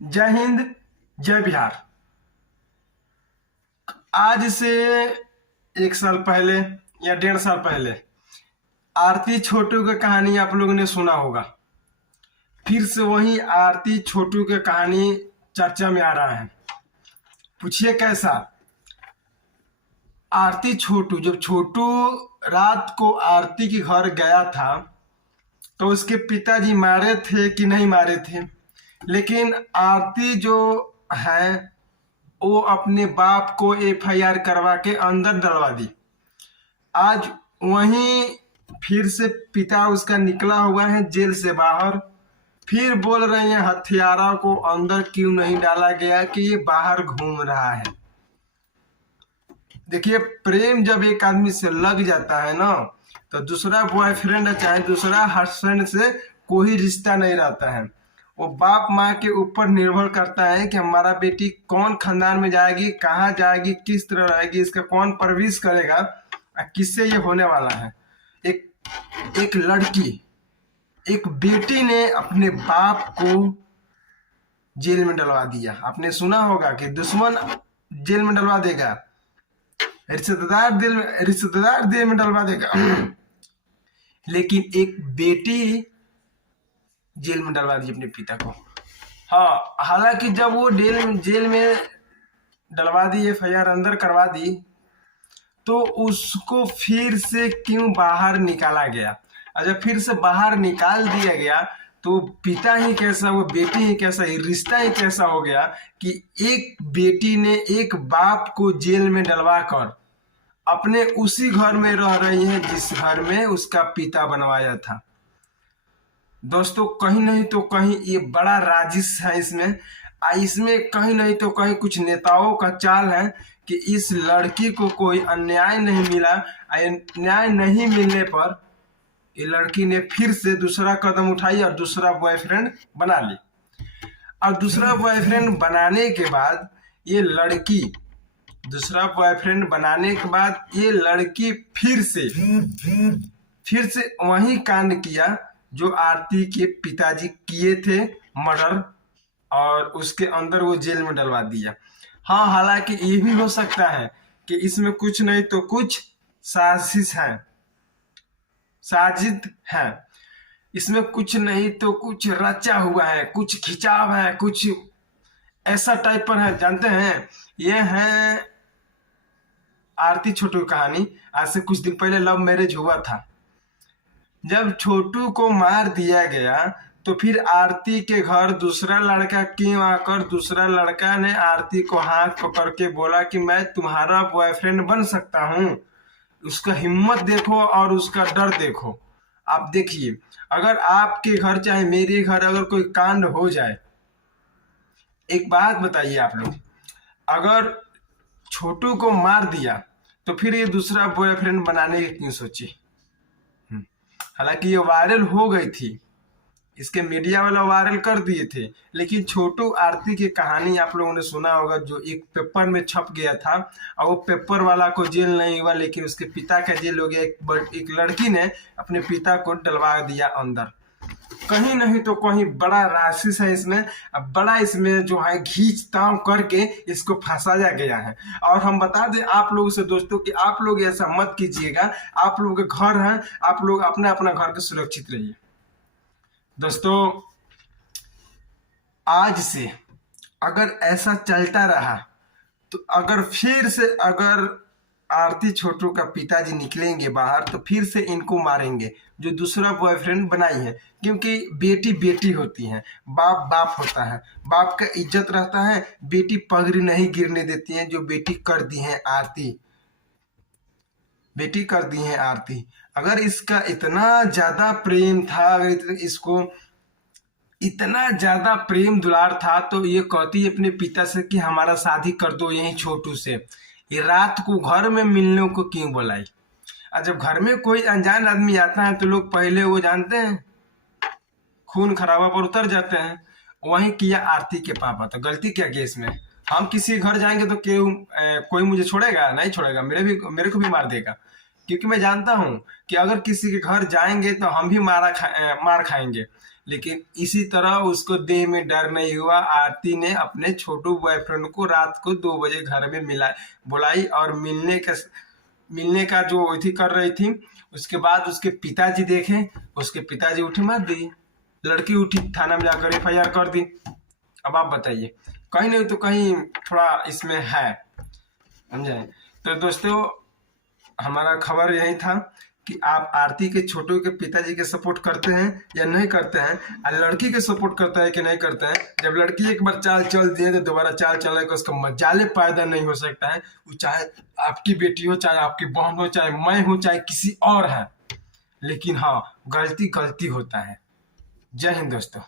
जय हिंद, जय बिहार। आज से 1 साल पहले या 1.5 साल पहले आरती छोटू की कहानी आप लोगों ने सुना होगा। फिर से वही आरती छोटू की कहानी चर्चा में आ रहा है। पूछिए कैसा? आरती छोटू, जब छोटू रात को आरती के घर गया था तो उसके पिताजी मारे थे कि नहीं मारे थे, लेकिन आरती जो है वो अपने बाप को एफआईआर करवा के अंदर डलवा दी। आज वहीं फिर से पिता उसका निकला हुआ है जेल से बाहर, फिर बोल रहे हैं हत्यारा को अंदर क्यों नहीं डाला गया कि ये बाहर घूम रहा है। देखिए, प्रेम जब एक आदमी से लग जाता है ना तो दूसरा बॉयफ्रेंड चाहे दूसरा हस्बैंड से कोई रिश्ता नहीं रहता है। वो बाप माँ के ऊपर निर्भर करता है कि हमारा बेटी कौन खानदान में जाएगी, कहाँ जाएगी, किस तरह रहेगी, इसका कौन परवरिश करेगा और किससे ये होने वाला है। एक लड़की, एक बेटी ने अपने बाप को जेल में डलवा दिया। आपने सुना होगा कि दुश्मन जेल में डलवा देगा, रिश्तेदार जेल में डलवा देगा, लेकिन एक बेटी जेल में डलवा दी अपने पिता को। हाँ, हालांकि जब वो जेल में डलवा दी, एफआईआर अंदर करवा दी, तो उसको फिर से क्यों बाहर निकाला गया। और जब फिर से बाहर निकाल दिया गया तो पिता ही कैसा, वो बेटी ही कैसा, रिश्ता ही कैसा हो गया कि एक बेटी ने एक बाप को जेल में डलवा कर अपने उसी घर में रह रही है जिस घर में उसका पिता बनवाया था। दोस्तों, कहीं नहीं तो कहीं ये बड़ा राजिश है इसमें कहीं नहीं तो कहीं कुछ नेताओं का चाल है कि इस लड़की को कोई अन्याय नहीं मिला। न्याय नहीं मिलने पर ये लड़की ने फिर से दूसरा कदम उठाई और दूसरा बॉयफ्रेंड बना ली। और दूसरा बॉयफ्रेंड बनाने के बाद ये लड़की फिर से वही कांड किया जो आरती के पिताजी किए थे, मर्डर, और उसके अंदर वो जेल में डलवा दिया। हाँ, हालांकि ये भी हो सकता है कि इसमें कुछ नहीं तो कुछ साजिश है, इसमें कुछ नहीं तो कुछ रचा हुआ है, कुछ खिंचाव है, कुछ ऐसा टाइप पर है। जानते हैं, ये है आरती छोटू कहानी। आज से कुछ दिन पहले लव मैरिज हुआ था। जब छोटू को मार दिया गया तो फिर आरती के घर दूसरा लड़का क्यों आकर, दूसरा लड़का ने आरती को हाथ पकड़ के बोला कि मैं तुम्हारा बॉयफ्रेंड बन सकता हूँ। उसका हिम्मत देखो और उसका डर देखो। आप देखिए, अगर आपके घर चाहे मेरे घर अगर कोई कांड हो जाए, एक बात बताइए आप लोग, अगर छोटू को मार दिया तो फिर ये दूसरा बॉयफ्रेंड बनाने की क्यों सोची। हालांकि ये वायरल हो गई थी, इसके मीडिया वाला वायरल कर दिए थे, लेकिन छोटू आरती की कहानी आप लोगों ने सुना होगा जो एक पेपर में छप गया था। और वो पेपर वाला को जेल नहीं हुआ, लेकिन उसके पिता का जेल हो गया। एक लड़की ने अपने पिता को डलवा दिया अंदर। कहीं नहीं तो कहीं बड़ा राशिश है इसमें, बड़ा इसमें जो है घींच ताव करके इसको फंसाया गया है। और हम बता दें आप लोगों से दोस्तों कि आप लोग ऐसा मत कीजिएगा। आप लोगों के घर हैं, आप लोग अपना अपना घर के सुरक्षित रहिए। दोस्तों, आज से अगर ऐसा चलता रहा तो अगर आरती छोटू का पिताजी निकलेंगे बाहर तो फिर से इनको मारेंगे जो दूसरा बॉयफ्रेंड बनाई है। क्योंकि बेटी बेटी होती है, बाप बाप होता है, बाप का इज्जत रहता है। बेटी पगड़ी नहीं गिरने देती है, जो बेटी कर दी है आरती। अगर इसका इतना ज्यादा प्रेम था, अगर इसको इतना ज्यादा प्रेम दुलार था तो ये कहती अपने पिता से कि हमारा शादी कर दो यही छोटू से। ये रात को घर में मिलने को क्यों बुलाई। और जब घर में कोई अनजान आदमी आता है तो लोग पहले वो जानते हैं, खून खराबा पर उतर जाते हैं। वही किया आरती के पापा। तो गलती क्या की इसमें? हम किसी घर जाएंगे तो कोई मुझे छोड़ेगा? नहीं छोड़ेगा, मेरे को भी मार देगा। क्योंकि मैं जानता हूं कि अगर किसी के घर जाएंगे तो हम भी मार खाएंगे। लेकिन इसी तरह उसको देह में डर नहीं हुआ। आरती ने अपने छोटू बॉयफ्रेंड को रात को 2 बजे घर में बुलाई और मिलने का जो थी कर रही थी। उसके बाद उसके पिताजी देखे, उसके पिताजी उठी मार दी, लड़की उठी थाना में जाकर FIR कर दी। अब आप बताइए, कहीं नहीं तो कहीं थोड़ा इसमें है, समझे। तो दोस्तों हमारा खबर यही था कि आप आरती के छोटू के पिताजी के सपोर्ट करते हैं या नहीं करते हैं, और लड़की के सपोर्ट करते हैं कि नहीं करते हैं। जब लड़की एक बार चाल चल दिए तो दोबारा चाल चलने का उसका मजाले पैदा नहीं हो सकता है। वो चाहे आपकी बेटी हो, चाहे आपकी बहन हो, चाहे मैं हूं, चाहे किसी और है, लेकिन हाँ, गलती गलती होता है। जय हिंद दोस्तों।